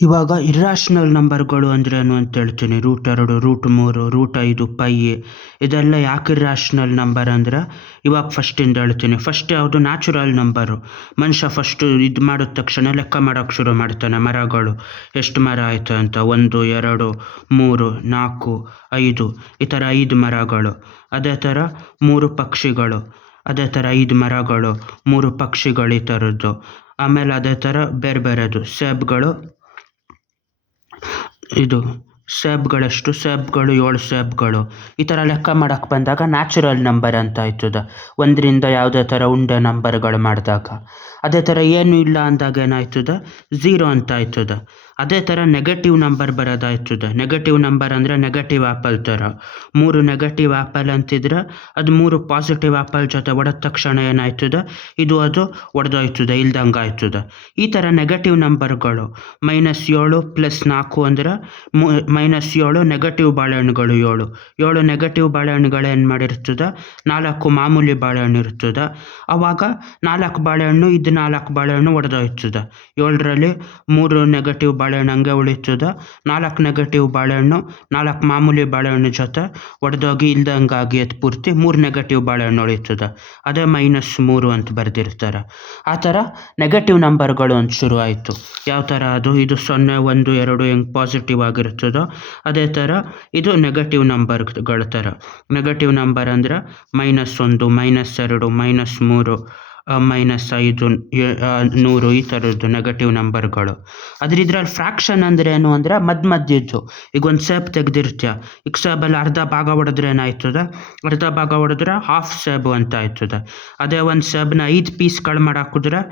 ಇವಾಗ ಇರ್ರಾಷನಲ್ ನಂಬರ್ಗಳು ಅಂದ್ರೇನು ಅಂತ ಹೇಳ್ತೀನಿ. √2, √3, √5, ಪೈ ಇದೆಲ್ಲ ಯಾಕೆ ಇರ್ರಾಷನಲ್ ನಂಬರ್ ಅಂದ್ರೆ ಇವಾಗ ಫಸ್ಟಿಂದ ಹೇಳ್ತೀನಿ. ಫಸ್ಟ್ ಯಾವುದು ನ್ಯಾಚುರಲ್ ನಂಬರು. ಮನುಷ್ಯ ಫಸ್ಟು ಇದು ಮಾಡಿದ ತಕ್ಷಣ ಲೆಕ್ಕ ಮಾಡೋಕ್ಕೆ ಶುರು ಮಾಡ್ತಾನೆ. ಮರಗಳು ಎಷ್ಟು ಮರ ಆಯಿತು ಅಂತ, 1, 2, 3, 4, 5 ಈ ಥರ 5 ಮರಗಳು. ಅದೇ ಥರ 3 ಪಕ್ಷಿಗಳು, ಅದೇ ಥರ 5 ಮರಗಳು, 3 ಪಕ್ಷಿಗಳು ಈ ಥರದ್ದು. ಆಮೇಲೆ ಅದೇ ಥರ ಬೇರೆ ಬೇರೆದು ಸೇಬ್ಗಳು, ಇದು ಸೇಬ್ಗಳಷ್ಟು ಸೇಬ್ಗಳು 7 ಸೇಬ್ಗಳು ಈ ಥರ ಲೆಕ್ಕ ಮಾಡೋಕ್ಕೆ ಬಂದಾಗ ನ್ಯಾಚುರಲ್ ನಂಬರ್ ಅಂತ ಆಯ್ತದ. 1ರಿಂದ ಯಾವುದೇ ಥರ ಉಂಡೆ ನಂಬರ್ಗಳು ಮಾಡಿದಾಗ. ಅದೇ ಥರ ಏನೂ ಇಲ್ಲ ಅಂದಾಗ ಏನಾಯ್ತದ, 0 ಅಂತ ಆಯ್ತದ. ಅದೇ ಥರ ನೆಗೆಟಿವ್ ನಂಬರ್ ಬರೋದಾಯ್ತದೆ. ನೆಗೆಟಿವ್ ನಂಬರ್ ಅಂದರೆ ನೆಗೆಟಿವ್ ಆ್ಯಪಲ್ ಥರ. 3 ನೆಗೆಟಿವ್ ಆ್ಯಪಲ್ ಅಂತಿದ್ರೆ ಅದು 3 ಪಾಸಿಟಿವ್ ಆ್ಯಪಲ್ ಜೊತೆ ಹೊಡೆದ ತಕ್ಷಣ ಏನಾಯ್ತದೆ, ಅದು ಒಡೆದೋಯ್ತದೆ, ಇಲ್ದಂಗೆ ಆಯ್ತದೆ. ಈ ಥರ ನೆಗೆಟಿವ್ ನಂಬರ್ಗಳು -7 + 4 ಅಂದರೆ -7 ನೆಗೆಟಿವ್ ಬಾಳೆಹಣ್ಣುಗಳು 7 ನೆಗೆಟಿವ್ ಬಾಳೆಹಣ್ಣುಗಳು ಏನು ಮಾಡಿರ್ತದೆ, 4 ಮಾಮೂಲಿ ಬಾಳೆಹಣ್ಣು ಇರ್ತದೆ. ಆವಾಗ 4 ಬಾಳೆಹಣ್ಣು 4 ಬಾಳೆಹಣ್ಣು ಒಡೆದೋಯ್ತದೆ. 7ರಲ್ಲಿ 3 ನೆಗೆಟಿವ್ ಬಾಳೆಹಣ್ಣು ಹಂಗೆ ಉಳಿತದೆ. 4 ನೆಗೆಟಿವ್ ಬಾಳೆಹಣ್ಣು 4 ಮಾಮೂಲಿ ಬಾಳೆಹಣ್ಣು ಜೊತೆ ಒಡೆದೋಗಿ ಇಲ್ದಂಗಾಗಿ ಅದು ಪೂರ್ತಿ 3 ನೆಗೆಟಿವ್ ಬಾಳೆಹಣ್ಣು ಉಳಿತದೆ. ಅದೇ -3 ಅಂತ ಬರೆದಿರ್ತಾರೆ. ಆ ಥರ ನೆಗೆಟಿವ್ ನಂಬರ್ಗಳು ಅಂತ ಶುರು ಆಯಿತು. ಯಾವ ಥರ ಅದು, ಇದು 0, 1, 2 ಹೆಂಗೆ ಪಾಸಿಟಿವ್ ಆಗಿರ್ತದೋ ಅದೇ ಥರ ಇದು ನೆಗೆಟಿವ್ ನಂಬರ್ಗಳ ಥರ. ನೆಗೆಟಿವ್ ನಂಬರ್ ಅಂದರೆ -1, -2, -3, -5, 100 ಈ ಥರದ್ದು ನೆಗೆಟಿವ್ ನಂಬರ್ಗಳು. ಇದ್ರಲ್ಲಿ ಫ್ರ್ಯಾಕ್ಷನ್ ಅಂದರೆ ಏನು ಅಂದರೆ ಮಧ್ಯದ್ದು. ಈಗ ಒಂದು ಸೇಬ್ ತೆಗೆದಿರ್ತೀಯ, ಈಗ ಸೇಬಲ್ಲಿ ಅರ್ಧ ಭಾಗ ಹೊಡೆದ್ರೆ ಏನಾಯ್ತದೆ, ಅರ್ಧ ಭಾಗ ಹೊಡೆದ್ರೆ ಹಾಫ್ ಸೇಬು ಅಂತ ಆಯ್ತದೆ. ಅದೇ ಒಂದು ಸೇಬನ್ನ 5 ಪೀಸ್ಗಳು ಮಾಡಾಕಿದ್ರೆ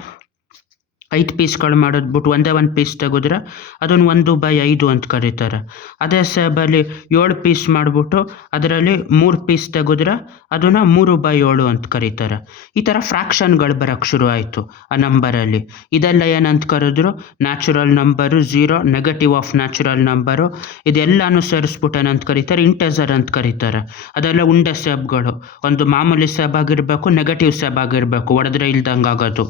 5 ಪೀಸ್ಗಳು ಮಾಡಿದ್ಬಿಟ್ಟು ಒಂದೇ ಒಂದು ಪೀಸ್ ತೆಗೆದ್ರೆ ಅದನ್ನು 1/5 ಅಂತ ಕರೀತಾರೆ. ಅದೇ ಸೇಬಲ್ಲಿ 7 ಪೀಸ್ ಮಾಡಿಬಿಟ್ಟು ಅದರಲ್ಲಿ 3 ಪೀಸ್ ತೆಗೆದ್ರೆ ಅದನ್ನು 3/7 ಅಂತ ಕರೀತಾರೆ. ಈ ಥರ ಫ್ರ್ಯಾಕ್ಷನ್ಗಳು ಬರೋಕ್ಕೆ ಶುರು ಆಯಿತು ಆ ನಂಬರಲ್ಲಿ. ಇದೆಲ್ಲ ಏನಂತ ಕರೆದ್ರು, natural number, 0, negative of natural number, ಇದೆಲ್ಲನೂ ಸೇರಿಸ್ಬಿಟ್ಟು ಏನಂತ ಕರೀತಾರೆ, ಇಂಟೆಜರ್ ಅಂತ ಕರೀತಾರೆ. ಅದೆಲ್ಲ ಉಂಡೆ ಸೇಬ್ಗಳು. ಒಂದು ಮಾಮೂಲಿ ಸೇಬ್ ಆಗಿರಬೇಕು, ನೆಗೆಟಿವ್ ಸೇಬ್ ಆಗಿರಬೇಕು, ಹೊಡೆದ್ರೆ ಇಲ್ದಂಗೆ ಆಗೋದು.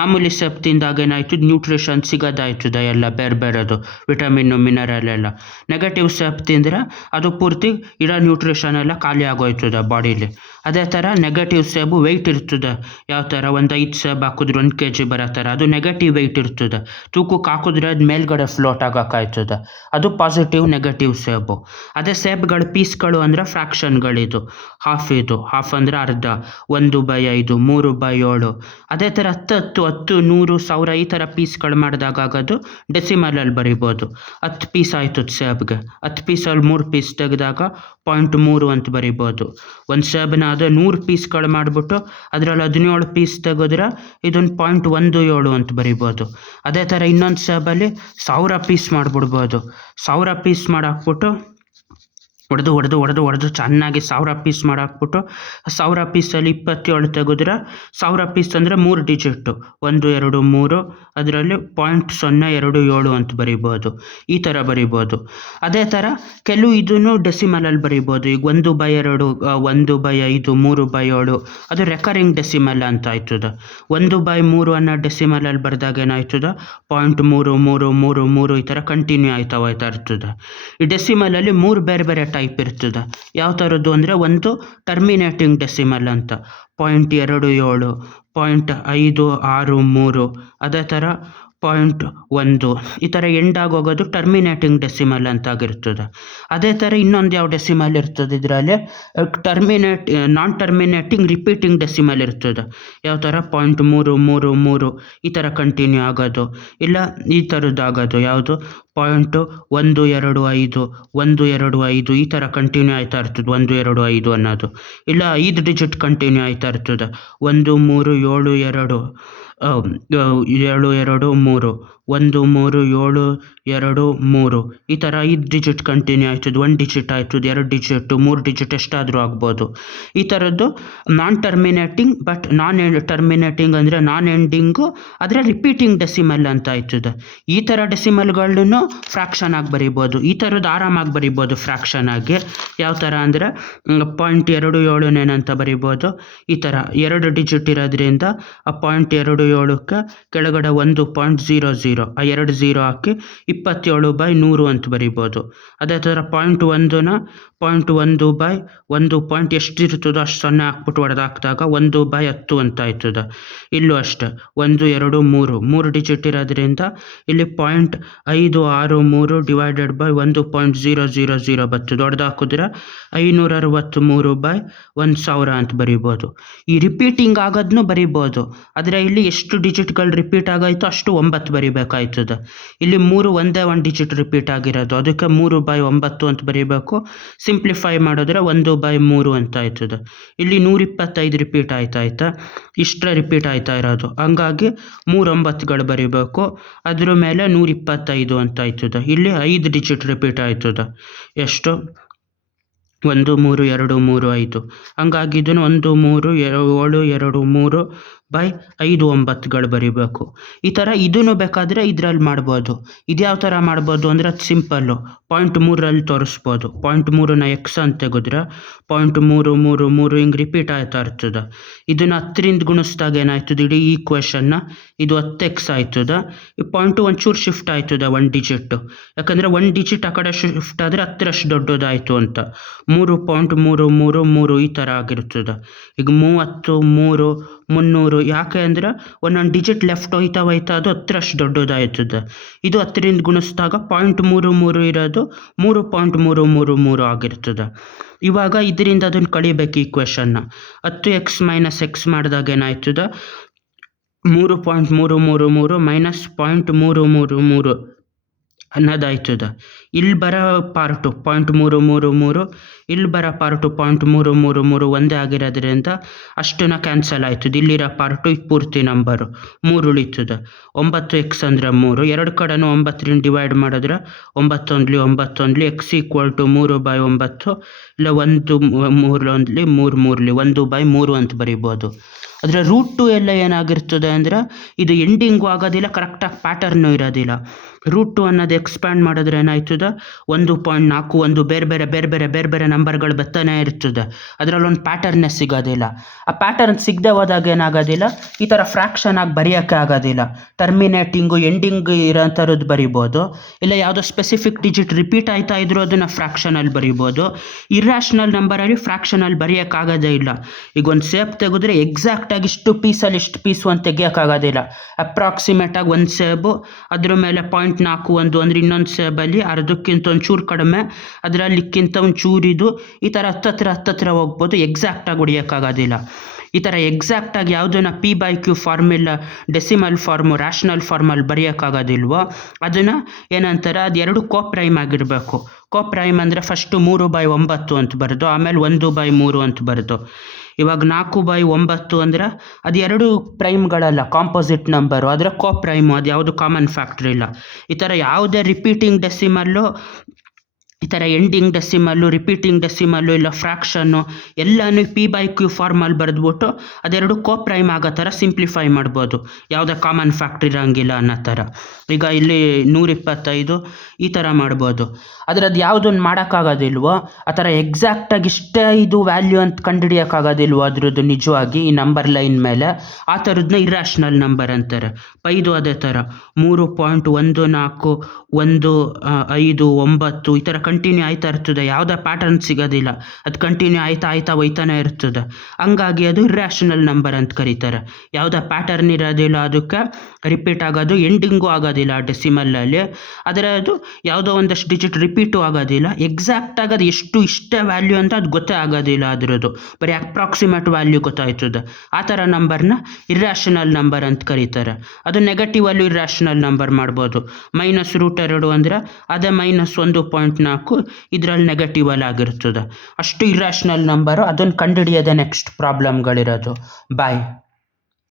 ಮಾಮೂಲಿ ಸೇಬ್ ತಿಂದಾಗ ಏನಾಯ್ತು, ನ್ಯೂಟ್ರಿಷನ್ ಸಿಗೋದಾಯ್ತದೆ ಎಲ್ಲ ಬೇರೆ ಬೇರೆದು, ವಿಟಮಿನ್ನು ಮಿನರಲ್ ಎಲ್ಲ. ನೆಗೆಟಿವ್ ಸೇಬ್ ತಿಂದರೆ ಅದು ಪೂರ್ತಿ ಇರೋ ನ್ಯೂಟ್ರಿಷನ್ ಎಲ್ಲ ಖಾಲಿ ಆಗೋಯ್ತದೆ ಬಾಡೀಲಿ. ಅದೇ ಥರ ನೆಗೆಟಿವ್ ಸೇಬು ವೆಯ್ಟ್ ಇರ್ತದೆ. ಯಾವ ಥರ, ಒಂದು 5 ಸೇಬ್ ಹಾಕಿದ್ರೆ 1 kg ಬರೋ ಥರ ಅದು ನೆಗೆಟಿವ್ ವೆಯ್ಟ್ ಇರ್ತದೆ. ತೂಕಕ್ಕೆ ಹಾಕಿದ್ರೆ ಅದು ಮೇಲ್ಗಡೆ ಫ್ಲೋಟ್ ಆಗೋಕ್ಕಾಯ್ತದೆ. ಅದು ಪಾಸಿಟಿವ್ ನೆಗೆಟಿವ್ ಸೇಬು. ಅದೇ ಸೇಬ್ಗಳು ಪೀಸ್ಗಳು ಅಂದರೆ ಫ್ರ್ಯಾಕ್ಷನ್ಗಳಿದು. ಹಾಫ್ ಅಂದರೆ ಅರ್ಧ, 1/5, 3/7. ಅದೇ ಥರ 10, 100, 100, 1000 ಈ ಥರ ಪೀಸ್ಗಳು ಮಾಡಿದಾಗ ಆಗೋದು ಡೆಸಿಮಲಲ್ಲಿ ಬರಿಬೋದು. 10 ಪೀಸ್ ಆಯಿತು ಸೇಬ್ಗೆ, 10 ಪೀಸಲ್ಲಿ 3 ಪೀಸ್ ತೆಗೆದಾಗ 0.3 ಅಂತ ಬರಿಬೋದು. ಒಂದು ಸೇಬನ್ನ ಅದೇ 100 ಪೀಸ್ಗಳು ಮಾಡಿಬಿಟ್ಟು ಅದರಲ್ಲಿ 17 ಪೀಸ್ ತೆಗೆದ್ರೆ ಇದನ್ನು 0.17 ಅಂತ ಬರಿಬೋದು. ಅದೇ ಥರ ಇನ್ನೊಂದು ಸೇಬಲ್ಲಿ 1000 ಪೀಸ್ ಮಾಡಿಬಿಡ್ಬೋದು. 1000 ಪೀಸ್ ಮಾಡಾಕ್ಬಿಟ್ಟು ಹೊಡೆದು ಚೆನ್ನಾಗಿ 1000 ಪೀಸ್ ಮಾಡಾಕ್ಬಿಟ್ಟು 1000 ಪೀಸಲ್ಲಿ 27 ತೆಗೆದ್ರೆ 1000 ಪೀಸ್ ಅಂದರೆ 3 ಡಿಜಿಟ್ಟು, 1, 2, 3, ಅದರಲ್ಲಿ 0.027 ಅಂತ ಬರಿಬೋದು. ಈ ಥರ ಬರಿಬೋದು. ಅದೇ ಥರ ಕೆಲವು ಇದನ್ನು ಡೆಸಿಮಲಲ್ಲಿ ಬರಿಬೋದು. ಈಗ 1/2, 1/5, 3/7 ಅದು ರೆಕರಿಂಗ್ ಡೆಸಿಮಲ್ ಅಂತ ಆಯ್ತದೆ. 1/3 ಅನ್ನೋ ಡೆಸಿಮಲಲ್ಲಿ ಬರೆದಾಗ ಏನಾಯ್ತದೆ, 0.3333 ಈ ಥರ ಕಂಟಿನ್ಯೂ ಆಯ್ತಾ ಇರ್ತದೆ. ಈ ಡೆಸಿಮಲಲ್ಲಿ 3 ಬೇರೆ ಬೇರೆ ಟೈಪ್ ಇರ್ತದೆ. ಯಾವ ಥರದ್ದು ಅಂದರೆ, ಒಂದು ಟರ್ಮಿನೇಟಿಂಗ್ ಡೆಸಿಮಲ್ ಅಂತ 0.27, 0.563, ಅದೇ ಥರ 0.1 ಈ ಥರ ಎಂಡಾಗಿ ಹೋಗೋದು ಟರ್ಮಿನೇಟಿಂಗ್ ಡೆಸಿಮಲ್ ಅಂತ ಆಗಿರ್ತದೆ. ಅದೇ ಥರ ಇನ್ನೊಂದು ಯಾವ ಡೆಸಿಮಲ್ ಇರ್ತದೆ ಇದರಲ್ಲಿ, ನಾನ್ ಟರ್ಮಿನೇಟಿಂಗ್ ರಿಪೀಟಿಂಗ್ ಡೆಸಿಮಲ್ ಇರ್ತದೆ. ಯಾವ ಥರ 0.333 ಈ ಥರ ಕಂಟಿನ್ಯೂ ಆಗೋದು, ಇಲ್ಲ ಈ ಥರದ್ದು ಆಗೋದು ಯಾವುದು 0.125, 125 ಈ ಥರ ಕಂಟಿನ್ಯೂ ಆಯ್ತಾ ಇರ್ತದೆ. 125 ಅನ್ನೋದು, ಇಲ್ಲ 5 ಡಿಜಿಟ್ ಕಂಟಿನ್ಯೂ ಆಯ್ತಾ ಇರ್ತದೆ. 1 3 7 2 7 2 3, 1 3 7 2 3 ಈ ಥರ 5 ಡಿಜಿಟ್ ಕಂಟಿನ್ಯೂ ಆಯ್ತದೆ. 1 ಡಿಜಿಟ್ ಆಯ್ತದೆ, 2 ಡಿಜಿಟ್, 3 ಡಿಜಿಟ್ ಎಷ್ಟಾದರೂ ಆಗ್ಬೋದು. ಈ ಥರದ್ದು ನಾನ್ ಟರ್ಮಿನೇಟಿಂಗ್, ಬಟ್ ಟರ್ಮಿನೇಟಿಂಗ್ ಅಂದರೆ ನಾನ್ ಎಂಡಿಂಗು, ಆದರೆ ರಿಪೀಟಿಂಗ್ ಡೆಸಿಮಲ್ ಅಂತ ಆಯ್ತದೆ. ಈ ಥರ ಡೆಸಿಮಲ್ಗಳನ್ನು ಫ್ರ್ಯಾಕ್ಷನ್ ಆಗಿ ಬರಿಬೋದು. ಈ ಥರದ್ದು ಆರಾಮಾಗಿ ಬರಿಬೋದು ಫ್ರ್ಯಾಕ್ಷನ್ ಆಗಿ. ಯಾವ ಥರ ಅಂದರೆ 0.27 ಅಂತ ಬರಿಬೋದು. ಈ ಥರ 2 ಡಿಜಿಟ್ ಇರೋದ್ರಿಂದ 0.27 7ಕ್ಕೆ ಕೆಳಗಡೆ 1.00 ಆ 2 0 ಹಾಕಿ 27/100 ಅಂತ ಬರಿಬೋದು. ಅದೇ ಥರ 0.1ನ 0.1/1 ಪಾಯಿಂಟ್ ಎಷ್ಟಿರ್ತದೋ ಅಷ್ಟು 0 ಹಾಕ್ಬಿಟ್ಟು ಹೊಡೆದಾಕಿದಾಗ 1/10 ಅಂತ ಆಯ್ತದೆ. ಇಲ್ಲೂ ಅಷ್ಟೇ 1 2 3 ಡಿಜಿಟ್ ಇರೋದ್ರಿಂದ ಇಲ್ಲಿ 0.563 ಡಿವೈಡೆಡ್ ಬೈ 1.000 ಬರ್ತದೆ. ಹೊಡೆದಾಕಿದ್ರೆ 563/1000 ಅಂತ ಬರಿಬೋದು. ಈ ರಿಪೀಟಿಂಗ್ ಆಗೋದನ್ನು ಬರಿಬೋದು, ಆದರೆ ಇಲ್ಲಿ ಎಷ್ಟು ಡಿಜಿಟ್ಗಳು ರಿಪೀಟ್ ಆಗಾಯ್ತು ಅಷ್ಟು 9 ಬರಿಬೇಕಾಯ್ತದೆ. ಇಲ್ಲಿ 3 ಒಂದೇ ಒಂದು ಡಿಜಿಟ್ ರಿಪೀಟ್ ಆಗಿರೋದು, ಅದಕ್ಕೆ 3/9 ಅಂತ ಬರೀಬೇಕು. ಸಿಂಪ್ಲಿಫೈ ಮಾಡಿದ್ರೆ 1/3 ಅಂತ ಆಯ್ತದೆ. ಇಲ್ಲಿ 125 ರಿಪೀಟ್ ಆಯ್ತಾ, ಇಷ್ಟೇ ರಿಪೀಟ್ ಆಯ್ತಾ ಇರೋದು. ಹಂಗಾಗಿ 3 9ಗಳು ಬರಿಬೇಕು. ಅದ್ರ ಮೇಲೆ 125 ಅಂತ ಆಯ್ತದೆ. ಇಲ್ಲಿ 5 ಡಿಜಿಟ್ ರಿಪೀಟ್ ಆಯ್ತದೆ. ಎಷ್ಟು? 1 3 2 3 5. ಹಂಗಾಗಿ ಇದನ್ನು 1 3 7 2 3/5 9ಗಳು ಬರಿಬೇಕು. ಈ ಥರ ಇದನ್ನು ಬೇಕಾದರೆ ಇದರಲ್ಲಿ ಮಾಡ್ಬೋದು. ಇದು ಯಾವ ಥರ ಮಾಡ್ಬೋದು ಅಂದರೆ ಅದು ಸಿಂಪಲ್ಲು. 0.3ರಲ್ಲಿ ತೋರಿಸ್ಬೋದು. 0.3ನ ಎಕ್ಸ್ ಅಂತ ತೆಗೆದ್ರೆ 0.333 ಹಿಂಗೆ ರಿಪೀಟ್ ಆಯ್ತಾ ಇರ್ತದೆ. ಇದನ್ನು 10ರಿಂದ ಗುಣಿಸಿದಾಗ ಏನಾಯ್ತದೆ, ಇಡೀ ಈಕ್ವೇಷನ್ನ ಇದು 10x ಆಯ್ತದೆ. ಈ 0.2 ಒಂಚೂರು ಶಿಫ್ಟ್ ಆಯ್ತದೆ 1 ಡಿಜಿಟ್ಟು, ಯಾಕಂದರೆ 1 ಡಿಜಿಟ್ ಆ ಕಡೆ ಶಿಫ್ಟ್ ಆದರೆ 10ರಷ್ಟು ದೊಡ್ಡದಾಯಿತು ಅಂತ. 3.333 ಈ ಥರ ಆಗಿರ್ತದೆ. ಈಗ 30 3 300 ಯಾಕೆ ಅಂದರೆ ಒಂದೊಂದು ಡಿಜಿಟ್ ಲೆಫ್ಟ್ ಹೋಯ್ತಾ ಅದು 10ರಷ್ಟು ದೊಡ್ಡದಾಯ್ತದೆ. ಇದು 10ರಿಂದ ಗುಣಿಸಿದಾಗ 0.33 ಇರೋದು 3.333 ಆಗಿರ್ತದೆ. ಇವಾಗ ಇದರಿಂದ ಅದನ್ನು ಕಳಿಬೇಕು ಈಕ್ವೇಷನ್ನ. 10x - x ಮಾಡಿದಾಗ ಏನಾಯ್ತದೆ, 3.333 ಮೈನಸ್ 0.333 ಅನ್ನೋದಾಯ್ತದೆ. ಇಲ್ಲಿ ಬರೋ ಪಾರ್ಟು 0.333, ಇಲ್ಲಿ ಬರೋ ಪಾರ್ಟು 0.333 ಒಂದೇ ಆಗಿರೋದ್ರಿಂದ ಅಷ್ಟನ್ನ ಕ್ಯಾನ್ಸಲ್ ಆಯ್ತದೆ. ಇಲ್ಲಿರೋ ಪಾರ್ಟು ಇದು ಪೂರ್ತಿ ನಂಬರು 3 ಉಳಿತದೆ. 9x ಅಂದರೆ 3, ಎರಡು ಕಡೆನೂ 9ರಿಂದ ಡಿವೈಡ್ ಮಾಡಿದ್ರೆ 9 9 x = 3/9, ಇಲ್ಲ 1 3 1/3 ಅಂತ ಬರಿಬೋದು. ಆದರೆ ರೂಟ್ 2 ಎಲ್ಲ ಏನಾಗಿರ್ತದೆ ಅಂದರೆ ಇದು ಎಂಡಿಂಗು ಆಗೋದಿಲ್ಲ, ಕರೆಕ್ಟಾಗಿ ಪ್ಯಾಟರ್ನು ಇರೋದಿಲ್ಲ. ರೂಟ್ 2 ಅನ್ನೋದು ಎಕ್ಸ್ಪ್ಯಾಂಡ್ ಮಾಡಿದ್ರೆ ಏನಾಯ್ತದೆ, 1.41 ಬೇರೆ ಬೇರೆ ನಂಬರ್ಗಳು ಬರ್ತಾನೆ ಇರ್ತದೆ. ಅದರಲ್ಲೊಂದು ಪ್ಯಾಟರ್ನೇ ಸಿಗೋದಿಲ್ಲ. ಆ ಪ್ಯಾಟರ್ನ್ ಸಿಗದೆ ಹೋದಾಗ ಏನಾಗೋದಿಲ್ಲ, ಈ ಥರ ಫ್ರ್ಯಾಕ್ಷನ್ ಆಗಿ ಬರೆಯೋಕ್ಕೆ ಆಗೋದಿಲ್ಲ. ಟರ್ಮಿನೇಟಿಂಗು ಎಂಡಿಂಗ್ ಇರೋಂಥದ್ದು ಬರಿಬೋದು, ಇಲ್ಲ ಯಾವುದೋ ಸ್ಪೆಸಿಫಿಕ್ ಡಿಜಿಟ್ ರಿಪೀಟ್ ಆಯ್ತಾ ಇದ್ರು ಅದನ್ನು ಫ್ರ್ಯಾಕ್ಷನಲ್ಲಿ ಬರಿಬೋದು. ಇರ್ಯಾಷನಲ್ ನಂಬರಲ್ಲಿ ಫ್ರ್ಯಾಕ್ಷನಲ್ಲಿ ಬರೆಯೋಕ್ಕಾಗೋದೇ ಇಲ್ಲ. ಈಗ ಒಂದು ಸೇಪ್ ತೆಗೆದ್ರೆ ಎಕ್ಸಾಕ್ಟಾಗಿ ಇಷ್ಟು ಪೀಸಲ್ಲಿ ಇಷ್ಟು ಪೀಸು ಅಂತ ತೆಗಿಯೋಕ್ಕಾಗೋದಿಲ್ಲ. ಅಪ್ರಾಕ್ಸಿಮೇಟಾಗಿ ಒಂದು ಸೇಬು, ಅದ್ರ ಮೇಲೆ 0.41 ಅಂದರೆ ಇನ್ನೊಂದು ಸೇಬಲ್ಲಿ ಅರ್ಧಕ್ಕಿಂತ ಒಂಚೂರು ಕಡಿಮೆ, ಅದರಲ್ಲಿಕ್ಕಿಂತ ಒಂಚೂರಿದು, ಈ ಥರ ಹತ್ತತ್ರ ಹೋಗ್ಬೋದು. ಎಕ್ಸಾಕ್ಟಾಗಿ ಹೊಡಿಯೋಕ್ಕಾಗೋದಿಲ್ಲ. ಈ ಥರ ಎಕ್ಸಾಕ್ಟಾಗಿ ಯಾವುದನ್ನು P/Q formula, decimal farm, rational ಫಾರ್ಮಲ್ಲಿ ಬರೆಯೋಕ್ಕಾಗೋದಿಲ್ವೋ ಅದನ್ನು ಏನಂತಾರೆ, ಅದು 2 ಕೋಪ್ರೈಮ್ ಆಗಿರಬೇಕು. ಕೋಪ್ರೈಮ್ ಅಂದರೆ ಫಸ್ಟು 3/9 ಅಂತ ಬರೆದು ಆಮೇಲೆ 1/3 ಅಂತ ಬರೆದು. ಇವಾಗ 4/9 ಅಂದರೆ ಅದು 2 ಪ್ರೈಮ್ಗಳಲ್ಲ, ಕಾಂಪೋಸಿಟ್ ನಂಬರು, ಅದರ ಕೋಪ್ರೈಮು, ಅದು ಯಾವುದು ಕಾಮನ್ ಫ್ಯಾಕ್ಟ್ರ್ ಇಲ್ಲ. ಈ ಥರ ಯಾವುದೇ ರಿಪೀಟಿಂಗ್ ಡೆಸಿಮಲ್ಲು, ಈ ಥರ ಎಂಡಿಂಗ್ ಡೆಸಿಮಲ್ಲು, ರಿಪೀಟಿಂಗ್ ಡೆಸಿಮಲ್ಲು, ಇಲ್ಲ ಫ್ರ್ಯಾಕ್ಷನ್ನು ಎಲ್ಲನೂ P/Q ಫಾರ್ಮಲ್ಲಿ ಬರೆದ್ಬಿಟ್ಟು ಅದೆರಡು ಕೋಪ್ರೈಮ್ ಆಗೋ ಥರ ಸಿಂಪ್ಲಿಫೈ ಮಾಡ್ಬೋದು, ಯಾವುದೇ ಕಾಮನ್ ಫ್ಯಾಕ್ಟ್ರ್ ಇರೋಂಗಿಲ್ಲ ಅನ್ನೋ ಥರ. ಈಗ ಇಲ್ಲಿ 125 ಈ ಥರ ಮಾಡ್ಬೋದು. ಆದರೆ ಅದು ಯಾವುದನ್ನು ಮಾಡೋಕ್ಕಾಗೋದಿಲ್ವೋ, ಆ ಥರ ಎಕ್ಸಾಕ್ಟಾಗಿ ಇಷ್ಟೇ ಇದು ವ್ಯಾಲ್ಯೂ ಅಂತ ಕಂಡುಹಿಡಿಯೋಕ್ಕಾಗೋದಿಲ್ವೋ ಅದ್ರದ್ದು ನಿಜವಾಗಿ ಈ ನಂಬರ್ ಲೈನ್ ಮೇಲೆ, ಆ ಥರದನ್ನ ಇರ್ಯಾಷನಲ್ ನಂಬರ್ ಅಂತಾರೆ. 5 ಅದೇ ಥರ 3.14 1 5 9 ಈ ಥರ ಕಂಟಿನ್ಯೂ ಆಯ್ತಾ ಇರ್ತದೆ. ಯಾವುದೇ ಪ್ಯಾಟರ್ನ್ ಸಿಗೋದಿಲ್ಲ, ಅದು ಕಂಟಿನ್ಯೂ ಆಯ್ತಾ ಹೋಯ್ತಾನೆ ಇರ್ತದೆ. ಹಂಗಾಗಿ ಅದು ಇರ್ಯಾಷನಲ್ ನಂಬರ್ ಅಂತ ಕರೀತಾರೆ. ಯಾವುದೇ ಪ್ಯಾಟರ್ನ್ ಇರೋದಿಲ್ಲ, ಅದಕ್ಕೆ ರಿಪೀಟ್ ಆಗೋದು, ಎಂಡಿಂಗು ಆಗೋದಿಲ್ಲ ಡೆಸಿಮಲ್ಲಲ್ಲಿ. ಆದರೆ ಅದು ಯಾವುದೋ ಒಂದಷ್ಟು ಡಿಜಿಟ್ ರಿಪೀಟು ಆಗೋದಿಲ್ಲ. ಎಕ್ಸಾಕ್ಟ್ ಆಗೋದು ಎಷ್ಟು ಇಷ್ಟೇ ವ್ಯಾಲ್ಯೂ ಅಂತ ಅದು ಗೊತ್ತೇ ಆಗೋದಿಲ್ಲ ಅದರದ್ದು, ಬರೀ ಅಪ್ರಾಕ್ಸಿಮೇಟ್ ವ್ಯಾಲ್ಯೂ ಗೊತ್ತಾಯ್ತದೆ. ಆ ಥರ ನಂಬರ್ನ ಇರ್ಯಾಷನಲ್ ನಂಬರ್ ಅಂತ ಕರೀತಾರೆ. ಅದು ನೆಗೆಟಿವಲ್ಲೂ ಇರ್ಯಾಷನಲ್ ನಂಬರ್ ಮಾಡ್ಬೋದು. -√2 ಅಂದರೆ ಅದೇ -1.4 ಇದರಲ್ಲಿ ನೆಗೆಟಿವಲ್ ಆಗಿರ್ತದೆ. ಅಷ್ಟು ಇರ್ಯಾಷನಲ್ ನಂಬರು, ಅದನ್ನು ಕಂಡುಹಿಡಿಯೋದೇ ನೆಕ್ಸ್ಟ್ ಪ್ರಾಬ್ಲಮ್ಗಳಿರೋದು. ಬಾಯ್.